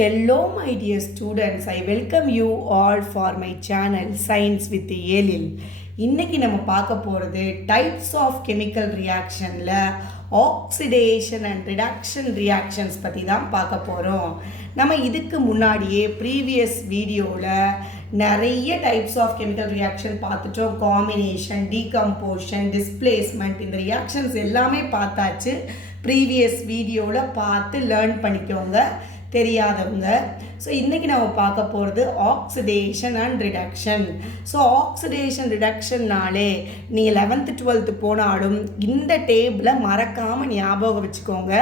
Hello my dear students, I welcome you all for my channel Science with Elil. இன்னைக்கு நம்ம பார்க்க போகிறது types of chemical ரியாக்ஷனில் oxidation and reduction reactions பற்றி தான் பார்க்க போகிறோம். நம்ம இதுக்கு முன்னாடியே ப்ரீவியஸ் வீடியோவில் நிறைய டைப்ஸ் ஆஃப் கெமிக்கல் ரியாக்ஷன் பார்த்துட்டோம். காம்பினேஷன், டீகம்போஷன், டிஸ்பிளேஸ்மெண்ட், இந்த ரியாக்ஷன்ஸ் எல்லாமே பார்த்தாச்சு. ப்ரீவியஸ் வீடியோவில் பார்த்து லேர்ன் பண்ணிக்கோங்க தெரியாதவங்க. ஸோ இன்றைக்கி நம்ம பார்க்க போகிறது oxidation and reduction. So oxidation ரிடக்ஷன்னாலே நீங்கள் 11th 12th போனாலும் இந்த டேபிளை மறக்காமல் ஞாபகம் வச்சுக்கோங்க.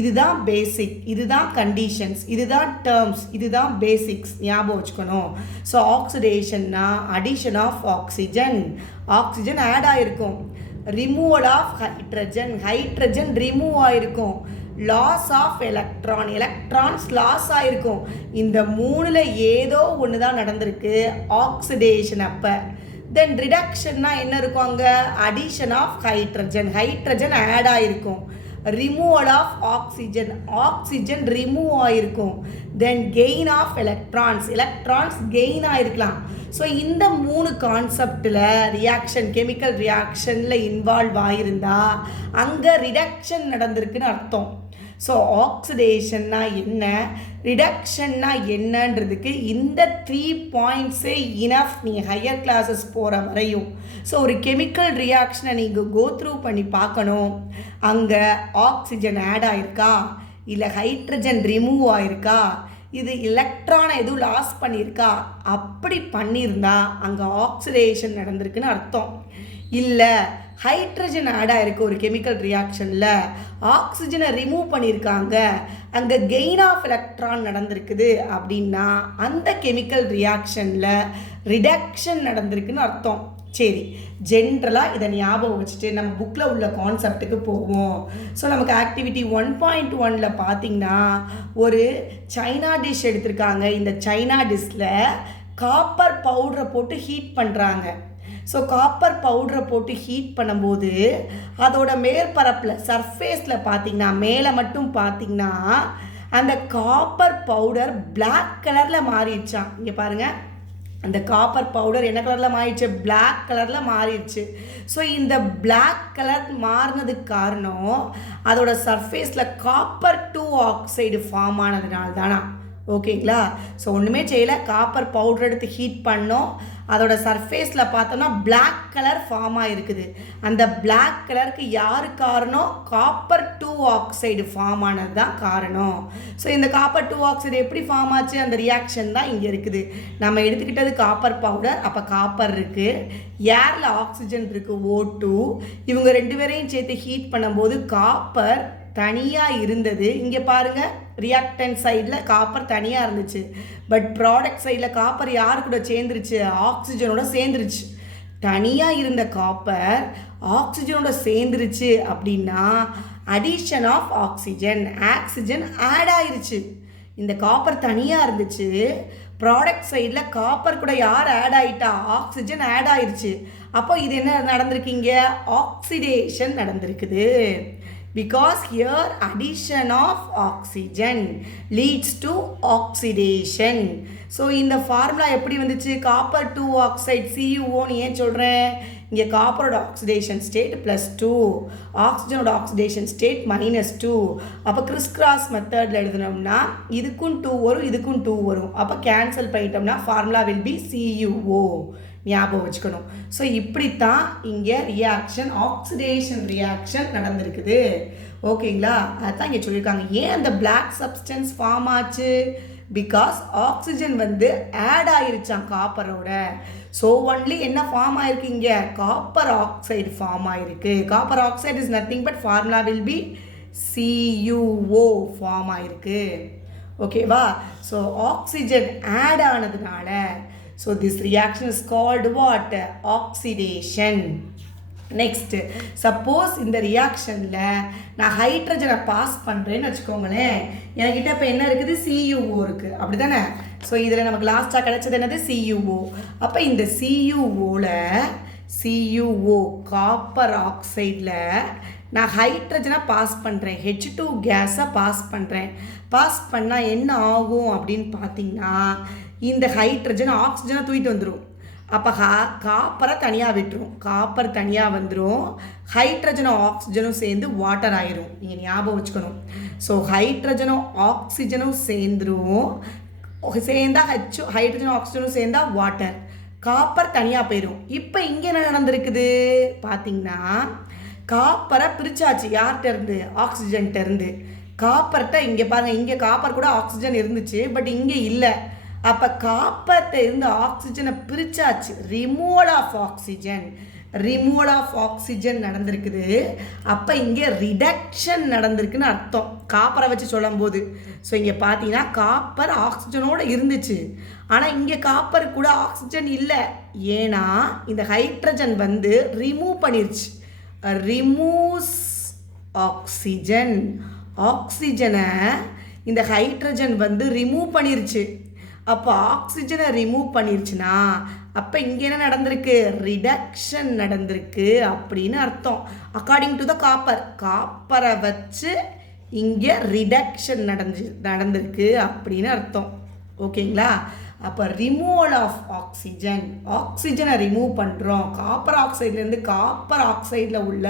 இதுதான் பேசிக், இதுதான் கண்டிஷன்ஸ், இதுதான் டேர்ம்ஸ், இதுதான் பேசிக்ஸ் ஞாபகம் வச்சுக்கணும். ஸோ ஆக்சிடேஷன்னா addition of oxygen, oxygen add ஆகிருக்கும். Removal of hydrogen, hydrogen remove ஆகிருக்கும். Loss of electron, electrons loss ஆகிருக்கும். இந்த மூணில் ஏதோ ஒன்று தான் நடந்திருக்கு ஆக்சிடேஷன் அப்போ. தென் ரிடக்ஷன்னா என்ன இருக்கும்? அங்கே addition of hydrogen, hydrogen add ஆகிருக்கும். Removal of oxygen, oxygen remove ஆகிருக்கும். Then gain of electrons, electrons gain ஆகிருக்கலாம். ஸோ இந்த மூணு கான்செப்டில் ரியாக்ஷன், கெமிக்கல் ரியாக்ஷனில் இன்வால்வ் ஆகியிருந்தா அங்கே ரிடக்ஷன் நடந்திருக்குன்னு அர்த்தம். ஸோ ஆக்சிடேஷன்னா என்ன, ரிடக்ஷன்னா என்னன்றதுக்கு இந்த 3 பாயிண்ட்ஸே இனஃப் நீங்கள் ஹையர் கிளாஸஸ் போகிற வரையும். ஸோ ஒரு கெமிக்கல் ரியாக்ஷனை நீங்கள் கோ த்ரூ பண்ணி பார்க்கணும். அங்கே ஆக்சிஜன் ஆட் ஆகிருக்கா, இல்லை ஹைட்ரஜன் ரிமூவ் ஆகிருக்கா, இது எலக்ட்ரானை எதுவும் லாஸ் பண்ணியிருக்கா, அப்படி பண்ணியிருந்தா அங்கே ஆக்சிடேஷன் நடந்திருக்குன்னு அர்த்தம். இல்லை ஹைட்ரஜன் ஆட் ஆகிருக்கு ஒரு கெமிக்கல் ரியாக்ஷனில், ஆக்சிஜனை ரிமூவ் பண்ணியிருக்காங்க, அங்கே கெயின் ஆஃப் எலக்ட்ரான் நடந்திருக்குது அப்படின்னா அந்த கெமிக்கல் ரியாக்ஷனில் ரிடக்ஷன் நடந்திருக்குன்னு அர்த்தம். சரி, ஜென்ரலாக இதை ஞாபகம் வச்சுட்டு நம்ம புக்கில் உள்ள கான்செப்டுக்கு போவோம். ஸோ நமக்கு ஆக்டிவிட்டி 1.1 பார்த்தீங்கன்னா ஒரு சைனா டிஷ் எடுத்திருக்காங்க. இந்த சைனா டிஷ்ஷில் காப்பர் பவுடரை போட்டு ஹீட் பண்ணுறாங்க. ஸோ காப்பர் பவுடரை போட்டு ஹீட் பண்ணும்போது அதோட மேற்பரப்பில் சர்ஃபேஸில் பார்த்திங்கன்னா, மேலே மட்டும் பார்த்திங்கன்னா அந்த காப்பர் பவுடர் பிளாக் கலரில் மாறிடுச்சான். இங்கே பாருங்கள், அந்த காப்பர் பவுடர் என்ன கலரில் மாறிடுச்சு? பிளாக் கலரில் மாறிடுச்சு. ஸோ இந்த பிளாக் கலர் மாறினதுக்கு காரணம் அதோட சர்ஃபேஸில் காப்பர் 2 ஆக்சைடு ஃபார்ம் ஆனதுனால தானா? ஓகேங்களா? ஸோ ஒன்றுமே செய்யலை, காப்பர் பவுடர் எடுத்து ஹீட் பண்ணோம், அதோட சர்ஃபேஸில் பார்த்தோம்னா பிளாக் கலர் ஃபார்ம் ஆகிருக்குது. அந்த பிளாக் கலருக்கு யார் காரணம்? காப்பர் 2 ஆக்சைடு ஃபார்ம் ஆனது தான் காரணம். ஸோ இந்த காப்பர் 2 ஆக்சைடு எப்படி ஃபார்ம் ஆச்சு? அந்த ரியாக்ஷன் தான் இங்கே இருக்குது. நம்ம எடுத்துக்கிட்டது காப்பர் பவுடர், அப்போ காப்பர் இருக்குது, ஏரில் ஆக்சிஜன் இருக்குது O2. இவங்க 2 பேரையும் சேர்த்து ஹீட் பண்ணும்போது காப்பர் தனியாக இருந்தது. இங்கே பாருங்கள், ரியாக்டன்ட் சைடில் காப்பர் தனியாக இருந்துச்சு. பட் ப்ராடக்ட் சைடில் காப்பர் யார் கூட சேர்ந்துருச்சு? ஆக்சிஜனோட சேர்ந்துருச்சு. தனியாக இருந்த காப்பர் ஆக்சிஜனோட சேர்ந்துருச்சு அப்படின்னா addition of oxygen, oxygen add ஆயிருச்சு. இந்த காப்பர் தனியாக இருந்துச்சு, ப்ராடக்ட் சைடில் காப்பர் கூட யார் ஆட் ஆகிட்டா? ஆக்சிஜன் ஆட் ஆயிருச்சு. அப்போ இது என்ன நடந்திருக்கீங்க? ஆக்சிடேஷன் நடந்திருக்குது. Because here addition of oxygen leads to oxidation. So இந்த ஃபார்முலா எப்படி வந்துச்சு? காப்பர் 2 ஆக்சைடு CuOன்னு ஏன் சொல்கிறேன்? இங்கே காப்பரோட ஆக்சிடேஷன் ஸ்டேட் +2, ஆக்சிஜனோட ஆக்சிடேஷன் ஸ்டேட் -2. அப்போ கிறிஸ் கிராஸ் மெத்தடில் எழுதினோம்னா இதுக்கும் 2 வரும், இதுக்கும் 2 வரும். அப்போ கேன்சல் பண்ணிட்டோம்னா ஃபார்முலா வில் பி CuO. ஞாபகம் வச்சுக்கணும். ஸோ இப்படித்தான் இங்கே ரியாக்ஷன், ஆக்சிடேஷன் ரியாக்ஷன் நடந்திருக்குது. ஓகேங்களா? அதுதான் இங்கே சொல்லியிருக்காங்க. ஏன் அந்த பிளாக் சப்ஸ்டன்ஸ் ஃபார்ம் ஆச்சு? பிகாஸ் ஆக்சிஜன் ஆட் ஆயிருச்சான் காப்பரோட. ஸோ ஒன்லி என்ன ஃபார்ம் ஆயிருக்கு? இங்கே காப்பர் ஆக்சைடு ஃபார்ம் ஆயிருக்கு. Copper oxide is nothing but formula will be CuO form ஆயிருக்கு. ஓகேவா? ஸோ ஆக்சிஜன் ஆட் ஆனதுனால so this reaction is called what? Oxidation. Next, suppose இந்த ரியாக்ஷனில் நான் ஹைட்ரஜனை பாஸ் பண்ணுறேன்னு வச்சுக்கோங்களேன். என்கிட்ட இப்போ என்ன இருக்குது? CuO இருக்குது, அப்படி தானே? ஸோ இதில் நமக்கு லாஸ்ட்டாக கிடைச்சது என்னது? CuO. அப்போ இந்த CuO காப்பர் ஆக்சைடில் நான் ஹைட்ரஜனை பாஸ் பண்ணுறேன், H2 கேஸை பாஸ் பண்ணுறேன். பாஸ் பண்ணால் என்ன ஆகும் அப்படின்னு பார்த்தீங்கன்னா, இந்த ஹைட்ரஜன் ஆக்சிஜனை தூக்கிட்டு வந்துடும். அப்போ காப்பரை தனியாக விட்டுரும், காப்பர் தனியாக வந்துடும். ஹைட்ரஜனும் ஆக்சிஜனும் சேர்ந்து வாட்டர் ஆயிரும். நீங்கள் ஞாபகம் வச்சுக்கணும். ஸோ ஹைட்ரஜனும் ஆக்சிஜனும் சேர்ந்துரும். சேர்ந்தா ஹைட்ரஜனும் ஆக்சிஜனும் சேர்ந்தா வாட்டர். காப்பர் தனியாக போயிடும். இப்போ இங்கே என்ன நடந்திருக்குது பார்த்தீங்கன்னா, காப்பரை பிரிச்சாச்சு. யார்கிட்ட இருந்து? ஆக்சிஜன்கிட்ட இருந்து. காப்பர்கிட்ட இங்கே பாருங்கள், இங்கே காப்பர் கூட ஆக்சிஜன் இருந்துச்சு, பட் இங்கே இல்லை. அப்போ காப்பர்கிட்ட இருந்து ஆக்சிஜனை பிரிச்சாச்சு. Removal of oxygen, removal of oxygen நடந்திருக்குது. அப்போ இங்கே ரிடக்ஷன் நடந்திருக்குன்னு அர்த்தம், காப்பரை வச்சு சொல்லும் போது. ஸோ இங்கே பார்த்தீங்கன்னா காப்பர் ஆக்சிஜனோடு இருந்துச்சு, ஆனால் இங்கே காப்பர் கூட ஆக்சிஜன் இல்லை. ஏன்னா இந்த ஹைட்ரஜன் வந்து ரிமூவ் பண்ணிருச்சு. ரிமூவ்ஸ் ஆக்சிஜன், ஆக்சிஜனை இந்த ஹைட்ரஜன் வந்து ரிமூவ் பண்ணிருச்சு. அப்போ ஆக்சிஜனை ரிமூவ் பண்ணிருச்சுன்னா அப்போ இங்கே என்ன நடந்திருக்கு? ரிடக்ஷன் நடந்திருக்கு அப்படின்னு அர்த்தம். அக்கார்டிங் டு த காப்பர், காப்பரை வச்சு இங்கே ரிடக்ஷன் நடந்திருக்கு அப்படின்னு அர்த்தம். ஓகேங்களா? அப்போ ரிமூவல் ஆஃப் ஆக்சிஜன், ஆக்சிஜனை ரிமூவ் பண்ணுறோம். காப்பர் ஆக்சைட்லேருந்து காப்பர் ஆக்சைடில் உள்ள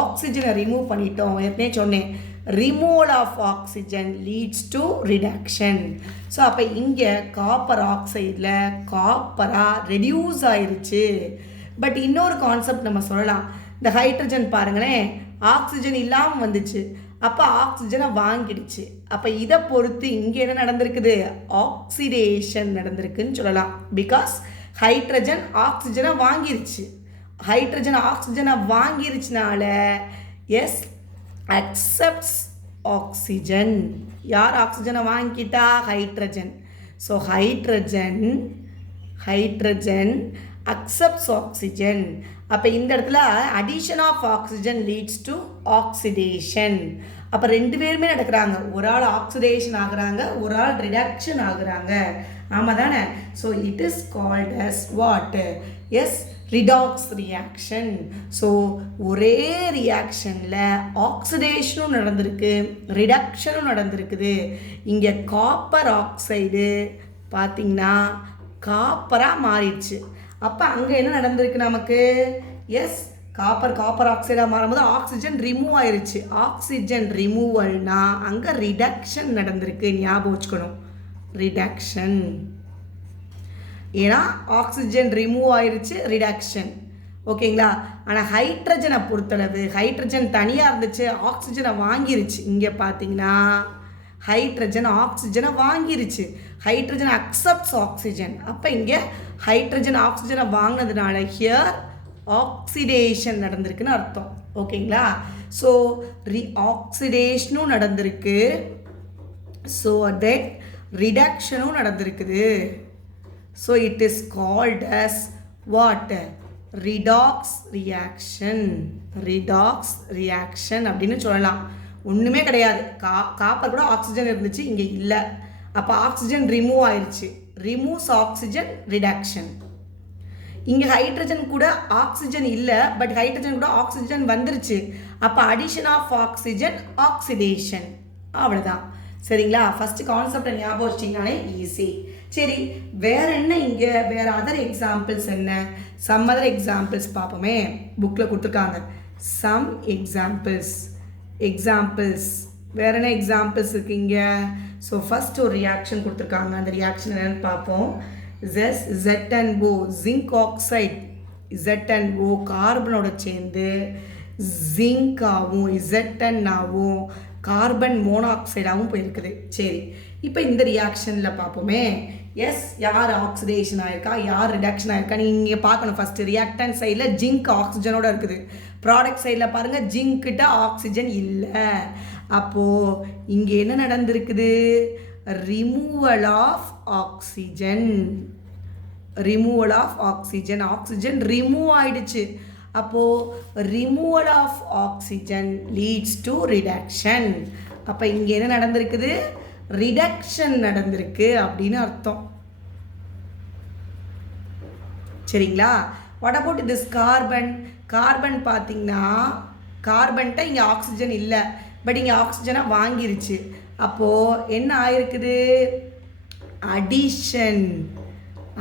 ஆக்சிஜனை ரிமூவ் பண்ணிட்டோம். ஏற்கனவே சொன்னேன், removal of oxygen leads to reduction. So அப்போ இங்கே காப்பர் ஆக்சைடில் காப்பராக ரெடியூஸ் ஆயிடுச்சு. பட் இன்னொரு கான்செப்ட் நம்ம சொல்லலாம். இந்த ஹைட்ரஜன் பாருங்களேன், ஆக்சிஜன் இல்லாமல் வந்துச்சு, அப்போ ஆக்சிஜனை வாங்கிடுச்சு. அப்போ இதை பொறுத்து இங்கே என்ன நடந்திருக்குது? ஆக்சிடேஷன் நடந்திருக்குன்னு சொல்லலாம். பிகாஸ் ஹைட்ரஜன் ஆக்சிஜனை வாங்கிருச்சு. ஹைட்ரஜன் ஆக்சிஜனை வாங்கிருச்சுனால எஸ் அக்செப்ட்ஸ் ஆக்சிஜன். யார் ஆக்சிஜனை வாங்கிட்டா? Hydrogen. So hydrogen accepts oxygen. அப்போ இந்த இடத்துல addition of oxygen leads to oxidation. அப்போ ரெண்டு பேருமே நடக்கிறாங்க. ஒரு ஆள் ஆக்சிடேஷன் ஆகுறாங்க, ஒரு ஆள் ரிடக்ஷன் ஆகுறாங்க. ஆமாம் தானே? So it is called as what? Yes, redox reaction. So ஒரே ரியாக்ஷனில் ஆக்சிடேஷனும் நடந்திருக்கு, ரிடக்ஷனும் நடந்திருக்குது. இங்கே காப்பர் ஆக்சைடு பார்த்திங்கன்னா காப்பராக மாறிடுச்சு. அப்போ அங்கே என்ன நடந்திருக்கு நமக்கு? எஸ், காப்பர் ஆக்சைடாக மாறும்போது ஆக்சிஜன் ரிமூவ் ஆயிடுச்சு. ஆக்சிஜன் ரிமூவல்னா அங்கே ரிடக்ஷன் நடந்திருக்கு. ஞாபகம் வச்சுக்கணும், ரிடக்ஷன். ஏன்னா ஆக்சிஜன் ரிமூவ் ஆயிடுச்சு, ரிடக்ஷன். ஓகேங்களா? ஆனால் ஹைட்ரஜனை பொறுத்தளவு ஹைட்ரஜன் தனியாக இருந்துச்சு, ஆக்சிஜனை வாங்கிருச்சு. இங்கே பார்த்தீங்கன்னா ஹைட்ரஜன் ஆக்சிஜனை வாங்கிருச்சு. Hydrogen accepts oxygen. அப்போ இங்கே ஹைட்ரஜன் ஆக்சிஜனை வாங்கினதுனால ஹியர் ஆக்சிடேஷன் நடந்திருக்குன்னு அர்த்தம். ஓகேங்களா? ஸோ ஆக்சிடேஷனும் நடந்திருக்கு, ஸோ தட் ரிடக்ஷனும் நடந்திருக்குது. So it is called as what? Redox reaction. Redox reaction அப்படின்னு சொல்லலாம். ஒன்றுமே கிடையாது, காப்பர் கூட ஆக்சிஜன் இருந்துச்சு, இங்கே இல்லை. அப்போ ஆக்சிஜன் ரிமூவ் ஆயிடுச்சு. Removes oxygen, reduction. இங்கே ஹைட்ரஜன் கூட ஆக்சிஜன் இல்லை, பட் ஹைட்ரஜன் கூட ஆக்சிஜன் வந்துருச்சு. அப்போ அடிஷன் ஆஃப் ஆக்சிஜன், ஆக்சிடேஷன். அவ்வளோதான். சரிங்களா? ஃபஸ்ட்டு கான்செப்டை ஞாபகம் வச்சிங்கனாலே ஈஸி. சரி, வேறு என்ன இங்கே? வேறு அதர் எக்ஸாம்பிள்ஸ் என்ன? சம் அதர் எக்ஸாம்பிள்ஸ் பார்ப்போமே. புக்கில் கொடுத்துருக்காங்க சம் எக்ஸாம்பிள்ஸ். வேறு என்ன எக்ஸாம்பிள்ஸ் இருக்குங்க? ஸோ ஃபஸ்ட் ஒரு ரியாக்ஷன் கொடுத்துருக்காங்க. அந்த ரியாக்ஷன் என்னென்னு பார்ப்போம். ZnO, zinc oxide. ZnO கார்பனோட சேர்ந்து ஜிங்காகவும் Zn ஆகும் கார்பன் மோனாக்சைடாகவும் போயிருக்குது. சரி, இப்போ இந்த ரியாக்ஷனில் பார்ப்போமே. எஸ், யார் ஆக்சிடேஷன் ஆயிருக்கா, யார் ரிடக்ஷன் ஆயிருக்கா நீங்கள் பார்க்கணும். ஃபஸ்ட்டு ரியாக்டன் சைடில் ஜிங்க் ஆக்சிஜனோட இருக்குது. ப்ராடக்ட் சைடில் பாருங்கள், ஜிங்க்கிட்ட ஆக்சிஜன் இல்லை. அப்போது இங்கே என்ன நடந்திருக்குது? Removal of oxygen. Oxygen remove ஆயிடுச்சு. அப்போது removal of oxygen leads to reduction. அப்போ இங்கே என்ன நடந்திருக்குது? ரிடக்ஷன் நடந்திருக்கு அப்படின்னு அர்த்தம். சரிங்களா? What about this carbon? Carbon பார்த்தீங்கன்னா கார்பன்ட்ட இங்கே ஆக்சிஜன் இல்லை, பட் இங்கே ஆக்சிஜனை வாங்கிருச்சு. அப்போது என்ன ஆயிருக்குது?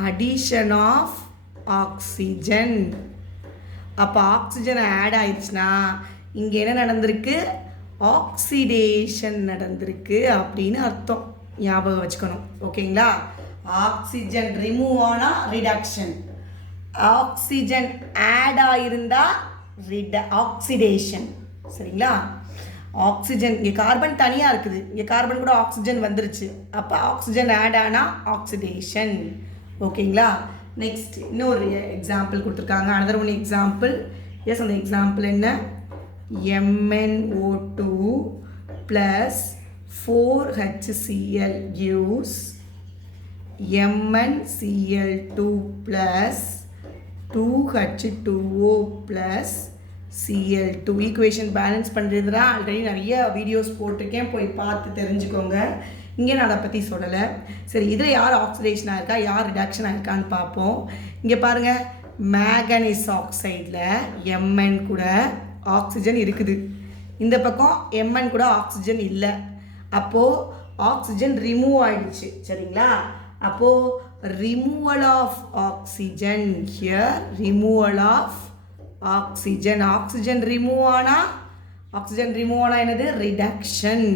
Addition of oxygen. அப்போ ஆக்சிஜன் ஆட் ஆயிடுச்சுன்னா இங்கே என்ன நடந்திருக்கு? ஆக்சிடேஷன் நடந்திருக்கு அப்படின்னு அர்த்தம். ஞாபகம் வச்சுக்கணும். ஓகேங்களா? ஆக்சிஜன் ரிமூவ் ஆனால் ரிடக்ஷன், ஆக்சிஜன் ஆட் ஆகிருந்தா ஆக்சிடேஷன். சரிங்களா? ஆக்சிஜன் இங்கே கார்பன் தனியாக இருக்குது, இங்கே கார்பன் கூட ஆக்சிஜன் வந்துருச்சு, அப்போ ஆக்சிஜன் ஆட் ஆனால் ஆக்சிடேஷன். ஓகேங்களா? நெக்ஸ்ட் இன்னொரு எக்ஸாம்பிள் கொடுத்துருக்காங்க. Another one example. எஸ், அந்த எக்ஸாம்பிள் என்ன? MnO2 plus 4HCl gives MnCl2 plus 2H2O plus Cl2. Equation balance பண்ணுறதுனா ஆல்ரெடி நிறைய வீடியோஸ் போட்டிருக்கேன், போய் பார்த்து தெரிஞ்சுக்கோங்க. இங்கே நான் அதை பற்றி சொல்லலை. சரி, இதில் யார் ஆக்சிடேஷன் ஆயிருக்கா, யார் ரிடக்ஷன் ஆயிருக்கான்னு பார்ப்போம். இங்கே பாருங்கள், மேங்கனீஸ் ஆக்சைடில் Mn கூட ஆக்சிஜன் இருக்குது, இந்த பக்கம் Mn கூட ஆக்சிஜன் இல்லை. அப்போது ஆக்சிஜன் ரிமூவ் ஆயிடுச்சு. சரிங்களா? அப்போது removal of oxygen, here removal of oxygen. Oxygen remove ஆனால் என்னது? ரிடக்ஷன்.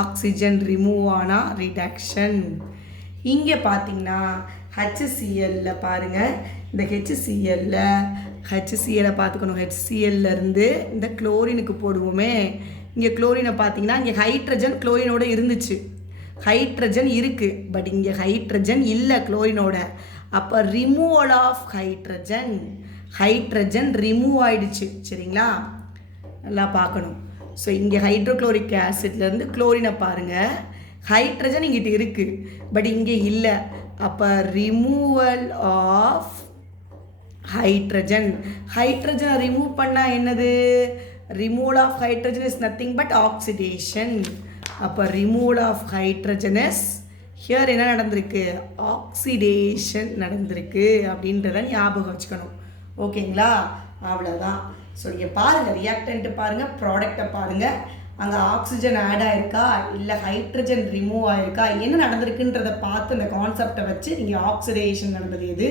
ஆக்சிஜன் ரிமூவ் ஆனால் ரிடக்ஷன். இங்கே பார்த்தீங்கன்னா HCl பாருங்கள், இந்த HCl பார்த்துக்கணும். HClலேருந்து இந்த குளோரினுக்கு போடுவோமே, இங்கே குளோரினை பார்த்தீங்கன்னா இங்கே ஹைட்ரஜன் குளோரினோட இருந்துச்சு, ஹைட்ரஜன் இருக்குது, பட் இங்கே ஹைட்ரஜன் இல்லை குளோரினோட. அப்போ ரிமூவல் ஆஃப் ஹைட்ரஜன் ரிமூவ் ஆயிடுச்சு. சரிங்களா? நல்லா பார்க்கணும். ஸோ இங்கே ஹைட்ரோக்ளோரிக் ஆசிட்லேருந்து குளோரினை பாருங்கள், ஹைட்ரஜன் இங்கிட்ட இருக்குது, பட் இங்கே இல்லை. அப்போ ரிமூவல் ஆஃப் ஹைட்ரஜனை ரிமூவ் பண்ணால் என்னது? Removal of hydrogen is nothing but oxidation. அப்போ removal of hydrogen is here என்ன நடந்திருக்கு? ஆக்சிடேஷன் நடந்திருக்கு அப்படின்றத ஞாபகம் வச்சுக்கணும். ஓகேங்களா? அவ்வளோதான். ஸோ நீங்கள் பாருங்கள், ரியாக்டன்ட்டு பாருங்கள், ப்ராடக்டை பாருங்கள், அங்கே ஆக்சிஜன் ஆட் ஆயிருக்கா இல்லை ஹைட்ரஜன் ரிமூவ் ஆயிருக்கா, என்ன நடந்திருக்குன்றதை பார்த்து அந்த கான்செப்டை வச்சு நீங்கள் ஆக்சிடேஷன் நடந்தது எது,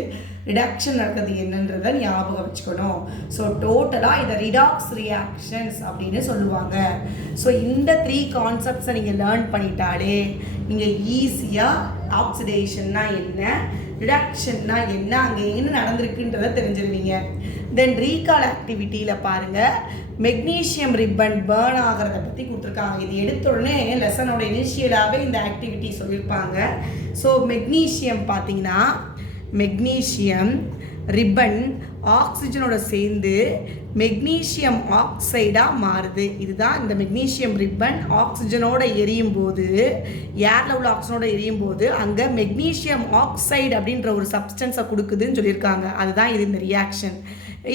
ரிடக்ஷன் நடந்தது என்னன்றதை ஞாபகம் வச்சுக்கணும். ஸோ டோட்டலாக இதை ரிடாக்ஸ் ரியாக்ஷன்ஸ் அப்படின்னு சொல்லுவாங்க. ஸோ இந்த 3 கான்செப்ட்ஸை நீங்கள் லேர்ன் பண்ணிட்டாலே நீங்கள் ஈஸியாக ஆக்சிடேஷன்னா என்ன, ரிடக்ஷன்னா என்ன, அங்கே என்ன நடந்திருக்குன்றதை தெரிஞ்சிருவீங்க. தென் ரீகால் ஆக்டிவிட்டியில் பாருங்கள், மெக்னீஷியம் ரிப்பன் பேர்ன் ஆகிறத பற்றி கொடுத்துருக்காங்க. இது எடுத்த உடனே லெசனோட இனிஷியலாகவே இந்த ஆக்டிவிட்டி சொல்லியிருப்பாங்க. ஸோ மெக்னீஷியம் பார்த்தீங்கன்னா, மெக்னீஷியம் ரிப்பன் ஆக்சிஜனோட சேர்ந்து மெக்னீஷியம் ஆக்சைடாக மாறுது. இதுதான் இந்த மெக்னீஷியம் ரிப்பன் ஆக்சிஜனோட எரியும் போது, ஏரில் உள்ள ஆக்சிஜனோட எரியும் போது அங்கே மெக்னீஷியம் ஆக்சைடு அப்படின்ற ஒரு சப்ஸ்டன்ஸை கொடுக்குதுன்னு சொல்லியிருக்காங்க. அதுதான் இது இந்த ரியாக்ஷன்.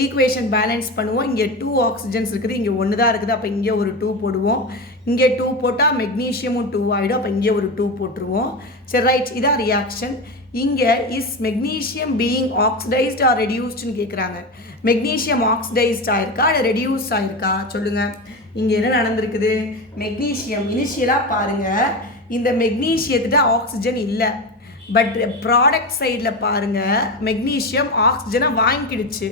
ஈக்குவேஷன் பேலன்ஸ் பண்ணுவோம். இங்கே 2 ஆக்சிஜன்ஸ் இருக்குது, இங்கே 1 தான் இருக்குது, அப்போ இங்கே ஒரு 2 போடுவோம். இங்கே 2 போட்டால் மெக்னீஷியமும் 2 ஆகிடும், அப்போ இங்கே ஒரு 2 போட்டுருவோம். சரி, ரைட், இதான் ரியாக்ஷன். இங்கே is magnesium being oxidised or ரெடியூஸ்டுன்னு கேட்குறாங்க. மெக்னீஷியம் ஆக்சிடைஸ்ட் ஆயிருக்கா இல்லை ரெடியூஸ் ஆயிருக்கா சொல்லுங்கள். இங்கே என்ன நடந்திருக்குது? மெக்னீஷியம் இனிஷியலாக பாருங்கள், இந்த மெக்னீஷியத்திட்ட ஆக்சிஜன் இல்லை, பட் ப்ராடக்ட் சைடில் பாருங்கள் மெக்னீஷியம் ஆக்சிஜனை வாங்கிக்கிடுச்சு.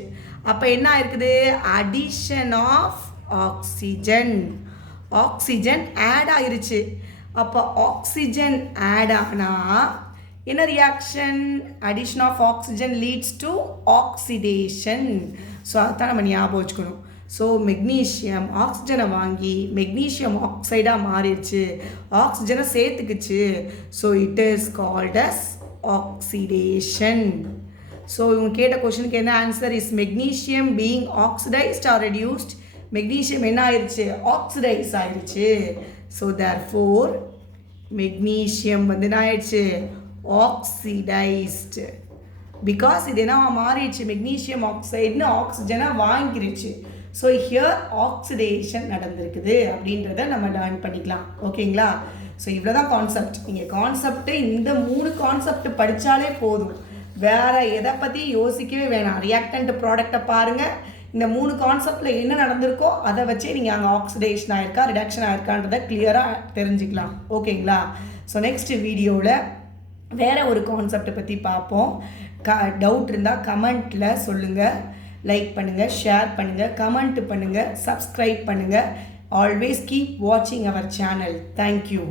அப்போ என்ன ஆயிருக்குது? அடிஷன் ஆஃப் ஆக்சிஜன் ஆட் ஆயிருச்சு. அப்போ ஆக்சிஜன் ஆட் ஆனால் என்ன reaction? Addition of oxygen leads to oxidation. So அதுதான் நம்ம ஞாபகம் வச்சுக்கணும். ஸோ மெக்னீஷியம் ஆக்சிஜனை வாங்கி மெக்னீஷியம் ஆக்சைடாக மாறிடுச்சு, ஆக்சிஜனை சேர்த்துக்குச்சு. So it is called as oxidation. So இவங்க கேட்ட கொஷனுக்கு என்ன answer? Is magnesium being oxidised or reduced? Magnesium என்ன ஆயிடுச்சு? ஆக்சிடைஸ் ஆயிடுச்சு. ஸோ தேர்ஃபோர் மெக்னீஷியம் வந்து என்ன ஆயிடுச்சு? ஆக்சிடைஸ்டு. பிகாஸ் இது என்ன மாறிடுச்சு? மெக்னீஷியம் ஆக்சைடுன்னு ஆக்சிஜனை வாங்கிருச்சு. ஸோ ஹியர் ஆக்சிடேஷன் நடந்திருக்குது அப்படின்றத நம்ம லேர்ன் பண்ணிக்கலாம். ஓகேங்களா? ஸோ இவ்வளோ தான் கான்செப்ட். நீங்கள் கான்செப்ட்டு இந்த 3 கான்செப்ட் படித்தாலே போதும், வேறு எதை பற்றி யோசிக்கவே வேணாம். ரியாக்டன்ட் ப்ராடக்டை பாருங்கள், இந்த 3 கான்செப்டில் என்ன நடந்திருக்கோ அதை வச்சே நீங்கள் அங்கே ஆக்சிடேஷன் ஆயிருக்கா ரிடக்ஷன் ஆயிருக்கான்றதை கிளியராக தெரிஞ்சுக்கலாம். ஓகேங்களா? ஸோ நெக்ஸ்ட் வீடியோவில் வேறு ஒரு கான்செப்டை பற்றி பார்ப்போம். டவுட் இருந்தால் கமெண்ட்டில் சொல்லுங்கள். லைக் பண்ணுங்கள், ஷேர் பண்ணுங்கள், கமெண்ட் பண்ணுங்கள், சப்ஸ்கிரைப் பண்ணுங்கள். ஆல்வேஸ் கீப் வாட்சிங் அவர் சேனல். தேங்க்யூ.